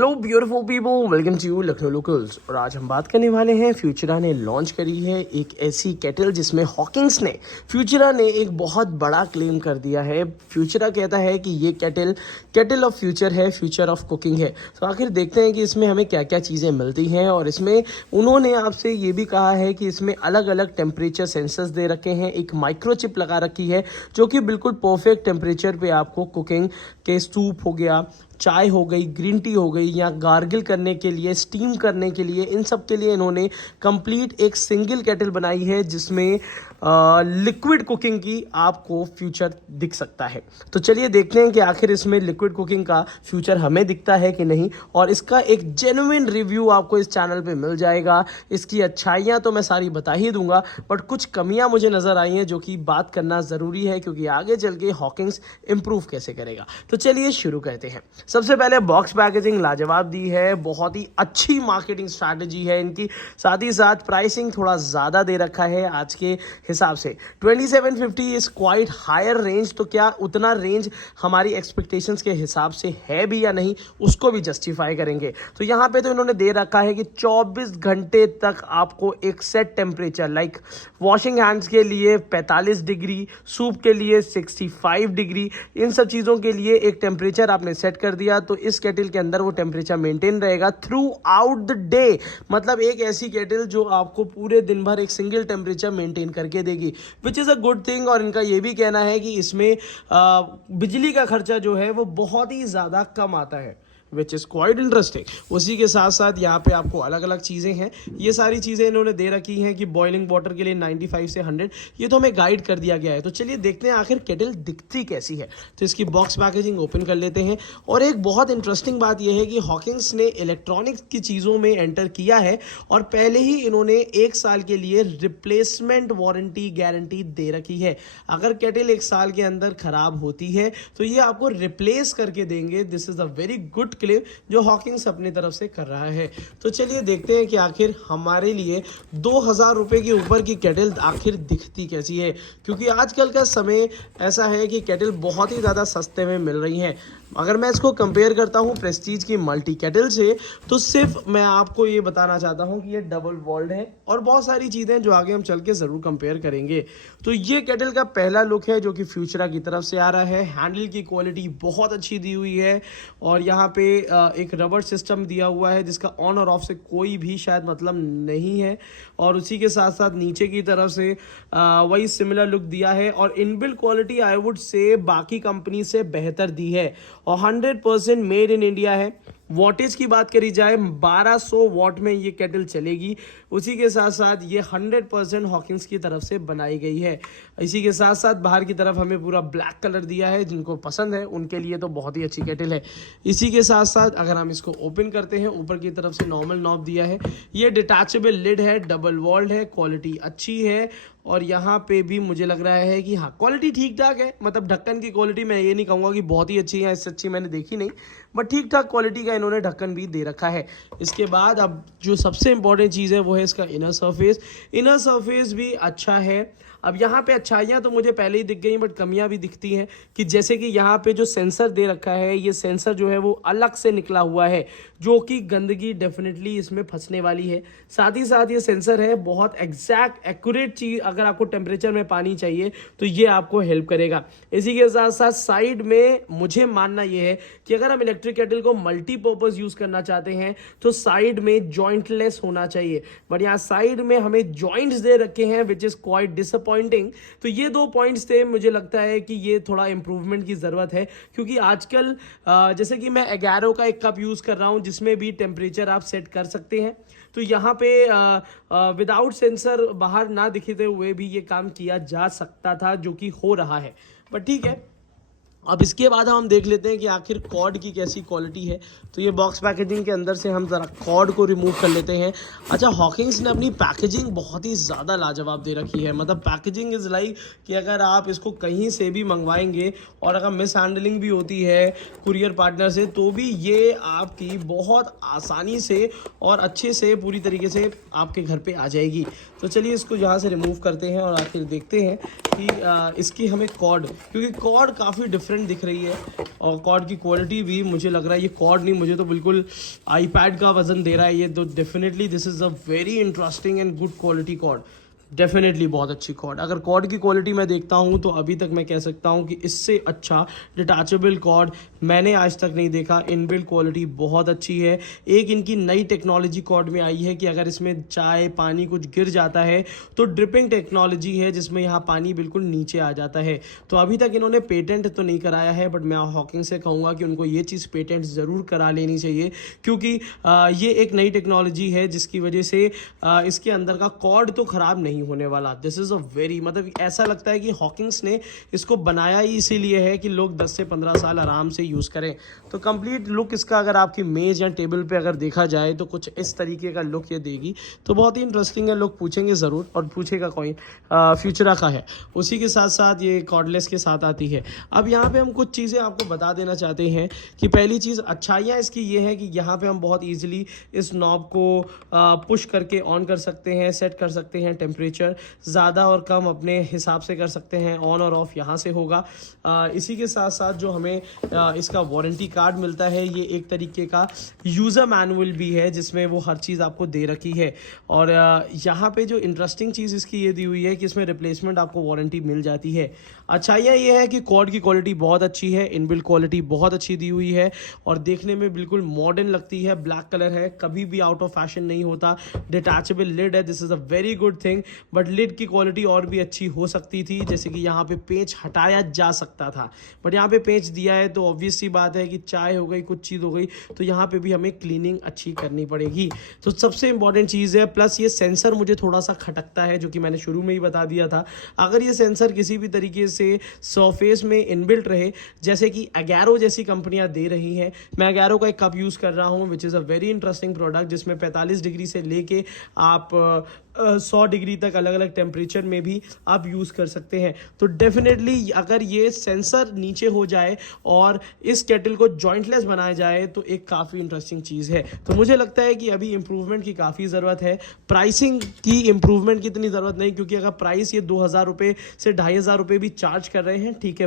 Hello beautiful people, welcome to Lucknow locals. और आज हम बात करने वाले हैं, फ्यूचरा ने लॉन्च करी है एक ऐसी केटल जिसमें हॉकिंस ने फ्यूचरा ने एक बहुत बड़ा क्लेम कर दिया है। फ्यूचरा कहता है कि ये केटल ऑफ फ्यूचर है, फ्यूचर ऑफ कुकिंग है। तो आखिर देखते हैं कि इसमें हमें क्या क्या चीज़ें मिलती हैं। और इसमें उन्होंने आपसे ये भी कहा है कि इसमें अलग अलग टेम्परेचर सेंसर्स दे रखे हैं, एक माइक्रोचिप लगा रखी है जो कि बिल्कुल परफेक्ट टेम्परेचर पे आपको कुकिंग के सूप हो गया, चाय हो गई, ग्रीन टी हो गई, या गार्गिल करने के लिए, स्टीम करने के लिए, इन सब के लिए इन्होंने कंप्लीट एक सिंगल केटल बनाई है जिसमें लिक्विड कुकिंग की आपको फ्यूचर दिख सकता है। तो चलिए देखते हैं कि आखिर इसमें लिक्विड कुकिंग का फ्यूचर हमें दिखता है कि नहीं। और इसका एक जेन्युइन रिव्यू आपको इस चैनल पे मिल जाएगा। इसकी अच्छाइयाँ तो मैं सारी बता ही दूंगा, बट कुछ कमियाँ मुझे नज़र आई हैं जो कि बात करना ज़रूरी है, क्योंकि आगे चल के हॉकिंस इंप्रूव कैसे करेगा। तो चलिए शुरू करते हैं। सबसे पहले बॉक्स पैकेजिंग लाजवाब दी है, बहुत ही अच्छी मार्केटिंग स्ट्रैटेजी है इनकी। साथ ही साथ प्राइसिंग थोड़ा ज़्यादा दे रखा है आज के हिसाब से। 2750 इज क्वाइट हायर रेंज। तो क्या उतना रेंज हमारी एक्सपेक्टेशंस के हिसाब से है भी या नहीं, उसको भी जस्टिफाई करेंगे। तो यहाँ पे तो इन्होंने दे रखा है कि 24 घंटे तक आपको एक set temperature, like washing hands के लिए 45 डिग्री, सूप के लिए 65 डिग्री, इन सब चीज़ों के लिए एक टेम्परेचर आपने सेट कर दिया तो इस केटल के अंदर वो टेम्परेचर मेंटेन रहेगा थ्रू आउट द डे। मतलब एक ऐसी केटल जो आपको पूरे दिन भर एक सिंगल टेम्परेचर मेंटेन करके देगी, which is a good thing. और इनका ये भी कहना है कि इसमें बिजली का खर्चा जो है वो बहुत ही ज़्यादा कम आता है, विच इज़ क्वाइट इंटरेस्टिंग। उसी के साथ साथ यहाँ पे आपको अलग अलग चीज़ें हैं। ये सारी चीज़ें इन्होंने दे रखी हैं कि बॉइलिंग वाटर के लिए 95 से 100, ये तो हमें गाइड कर दिया गया है। तो चलिए देखते हैं आखिर केटल दिखती कैसी है। तो इसकी बॉक्स पैकेजिंग ओपन कर लेते हैं। और एक बहुत इंटरेस्टिंग बात यह है कि हॉकिंस ने इलेक्ट्रॉनिक्स की चीज़ों में एंटर किया है और पहले ही इन्होंने 1 साल के लिए रिप्लेसमेंट वारंटी गारंटी दे रखी है। अगर केटल 1 साल के अंदर खराब होती है तो ये आपको रिप्लेस करके देंगे। This is a very good claim जो हॉकिंस अपनी तरफ से कर रहा है। तो चलिए देखते हैं कि आखिर हमारे लिए 2000 रुपए के ऊपर की केटल आखिर दिखती कैसी है, क्योंकि आजकल का समय ऐसा है कि केटल बहुत ही ज़्यादा सस्ते में मिल रही हैं। अगर मैं इसको कंपेयर करता हूँ प्रेस्टीज की मल्टी केटल से, तो सिर्फ मैं आपको ये बताना चाहता हूँ कि ये डबल वॉल्ड है और बहुत सारी चीज़ें जो आगे हम चल के ज़रूर कंपेयर करेंगे। तो ये केटल का पहला लुक है जो कि फ्यूचरा की तरफ से आ रहा है। हैंडल की क्वालिटी बहुत अच्छी दी हुई है और यहाँ पे एक रबर सिस्टम दिया हुआ है जिसका ऑन और ऑफ से कोई भी शायद मतलब नहीं है। और उसी के साथ साथ नीचे की तरफ से वही सिमिलर लुक दिया है। और inbuilt quality I would say बाकी कंपनी से बेहतर दी है और 100% मेड इन इंडिया है। वॉटेज की बात करी जाए 1200 वॉट में ये केटल चलेगी। उसी के साथ साथ ये 100% हॉकिंस की तरफ से बनाई गई है। इसी के साथ साथ बाहर की तरफ हमें पूरा ब्लैक कलर दिया है, जिनको पसंद है उनके लिए तो बहुत ही अच्छी केटल है। इसी के साथ साथ अगर हम इसको ओपन करते हैं, ऊपर की तरफ से नॉर्मल नॉब दिया है। ये डिटैचेबल लिड है, डबल वॉल्ड है, क्वालिटी अच्छी है। और यहाँ पे भी मुझे लग रहा है कि हाँ, क्वालिटी ठीक ठाक है। मतलब ढक्कन की क्वालिटी मैं ये नहीं कहूँगा कि बहुत ही अच्छी है, इससे अच्छी मैंने देखी नहीं, बट ठीक ठाक क्वालिटी का इन्होंने ढक्कन भी दे रखा है। इसके बाद अब जो सबसे इंपॉर्टेंट चीज़ है वो है इसका इनर सरफेस। इनर सरफेस भी अच्छा है। अब यहाँ पे अच्छाइयाँ तो मुझे पहले ही दिख गई, बट कमियाँ भी दिखती हैं कि जैसे कि यहाँ पे जो सेंसर दे रखा है, ये सेंसर जो है वो अलग से निकला हुआ है, जो कि गंदगी डेफिनेटली इसमें फंसने वाली है। साथ ही साथ ये सेंसर है बहुत एग्जैक्ट एक्यूरेट चीज़, अगर आपको टेम्परेचर में पानी चाहिए तो ये आपको हेल्प करेगा। इसी के साथ साथ साइड में मुझे मानना ये है कि अगर हम इलेक्ट्रिक केटल को मल्टीपर्पज़ यूज़ करना चाहते हैं तो साइड में जॉइंटलेस होना चाहिए, बट यहाँ साइड में हमें जॉइंट्स दे रखे हैं, विच इज़ क्वाइट डिसअपॉइंटिंग। तो ये 2 पॉइंट्स थे। मुझे लगता है कि ये थोड़ा इंप्रूवमेंट की ज़रूरत है, क्योंकि आजकल जैसे कि मैं 11 का एक कप यूज़ कर रहा हूँ जिसमें भी टेम्परेचर आप सेट कर सकते हैं। तो यहाँ पे विदाउट सेंसर बाहर ना दिखते हुए भी ये काम किया जा सकता था, जो कि हो रहा है, बट ठीक है। अब इसके बाद हम देख लेते हैं कि आखिर कॉर्ड की कैसी क्वालिटी है। तो ये बॉक्स पैकेजिंग के अंदर से हम ज़रा कॉर्ड को रिमूव कर लेते हैं। अच्छा, हॉकिंस ने अपनी पैकेजिंग बहुत ही ज़्यादा लाजवाब दे रखी है। मतलब पैकेजिंग इज़ लाइक कि अगर आप इसको कहीं से भी मंगवाएंगे और अगर मिस हैंडलिंग भी होती है कुरियर पार्टनर से, तो भी ये आपकी बहुत आसानी से और अच्छे से पूरी तरीके से आपके घर पे आ जाएगी। तो चलिए इसको यहाँ से रिमूव करते हैं और आखिर देखते हैं कि इसकी हमें कॉर्ड, क्योंकि कॉर्ड काफ़ी डिफरेंट डिफरेंट दिख रही है और कॉर्ड की क्वालिटी भी मुझे लग रहा है ये कॉर्ड नहीं, मुझे तो बिल्कुल आईपैड का वजन दे रहा है ये, तो definitely this is a very interesting and good quality cord. Definitely बहुत अच्छी कॉर्ड। अगर कॉर्ड की क्वालिटी मैं देखता हूँ तो अभी तक मैं कह सकता हूँ कि इससे अच्छा डिटैचेबल कॉर्ड मैंने आज तक नहीं देखा। इनबिल्ट क्वालिटी बहुत अच्छी है। एक इनकी नई टेक्नोलॉजी कॉर्ड में आई है कि अगर इसमें चाय पानी कुछ गिर जाता है तो ड्रिपिंग टेक्नोलॉजी है जिसमें यहाँ पानी बिल्कुल नीचे आ जाता है। तो अभी तक इन्होंने पेटेंट तो नहीं कराया है, बट मैं हॉकिंग से कहूँगा कि उनको ये चीज़ पेटेंट ज़रूर करा लेनी चाहिए, क्योंकि ये एक नई टेक्नोलॉजी है जिसकी वजह से इसके अंदर का कॉर्ड तो ख़राब नहीं होने वाला। दिस इज़ अ वेरी, मतलब ऐसा लगता है कि हॉकिंग्स ने इसको बनाया ही इसीलिए है कि लोग 10 से 15 साल आराम से यूज़ करें। तो कंप्लीट लुक इसका अगर आपकी मेज़ या टेबल पे अगर देखा जाए तो कुछ इस तरीके का लुक ये देगी। तो बहुत ही इंटरेस्टिंग है, लोग पूछेंगे ज़रूर, और पूछेगा कॉइन फ्यूचरा का है। उसी के साथ साथ ये कॉर्डलेस के साथ आती है। अब यहाँ पे हम कुछ चीज़ें आपको बता देना चाहते हैं कि पहली चीज़ अच्छाइयाँ इसकी ये है कि यहाँ पे हम बहुत ईजिली इस नॉब को पुश करके ऑन कर सकते हैं, सेट कर सकते हैं टेम्परेचर ज़्यादा और कम अपने हिसाब से कर सकते हैं, ऑन और ऑफ यहाँ से होगा। इसी के साथ साथ जो हमें इसका वारंटी कार्ड मिलता है, ये एक तरीके का यूज़र मैनुअल भी है जिसमें वो हर चीज़ आपको दे रखी है। और यहाँ पे जो इंटरेस्टिंग चीज़ इसकी ये दी हुई है कि इसमें रिप्लेसमेंट आपको वारंटी मिल जाती है। अच्छाइयाँ ये है कि कॉर्ड की क्वालिटी बहुत अच्छी है, इनबिल्ट क्वालिटी बहुत अच्छी दी हुई है और देखने में बिल्कुल मॉडर्न लगती है। ब्लैक कलर है, कभी भी आउट ऑफ फैशन नहीं होता। डिटैचेबल लिड है, this is a very good thing, but lid की क्वालिटी और भी अच्छी हो सकती थी, जैसे कि यहाँ पे पेंच हटाया जा सकता था, बट यहाँ पे पेंच दिया है तो ऑब्वियस सी बात है कि चाय हो गई, कुछ चीज़ हो गई, तो यहाँ पे भी हमें क्लीनिंग अच्छी करनी पड़ेगी। तो सबसे इंपॉर्टेंट चीज़ है। प्लस ये सेंसर मुझे थोड़ा सा खटकता है, जो कि मैंने शुरू में ही बता दिया था। अगर ये सेंसर किसी भी तरीके से सरफेस में इनबिल्ट रहे, जैसे कि अगैरो जैसी कंपनियां दे रही हैं, मैं अगैरो का एक कप यूज़ कर रहा हूँ which is a very interesting product, जिसमें 45 डिग्री से लेके आप 100 डिग्री तक अलग अलग टेम्परेचर में भी आप यूज़ कर सकते हैं। तो डेफिनेटली अगर ये सेंसर नीचे हो जाए और इस केटल को जॉइंटलेस बनाया जाए तो एक काफ़ी इंटरेस्टिंग चीज़ है। तो मुझे लगता है कि अभी इंप्रूवमेंट की काफ़ी ज़रूरत है। प्राइसिंग की इंप्रूवमेंट की इतनी ज़रूरत नहीं, क्योंकि अगर प्राइस ये 2000 रुपये से 2500 रुपये भी चार्ज कर रहे हैं, ठीक है,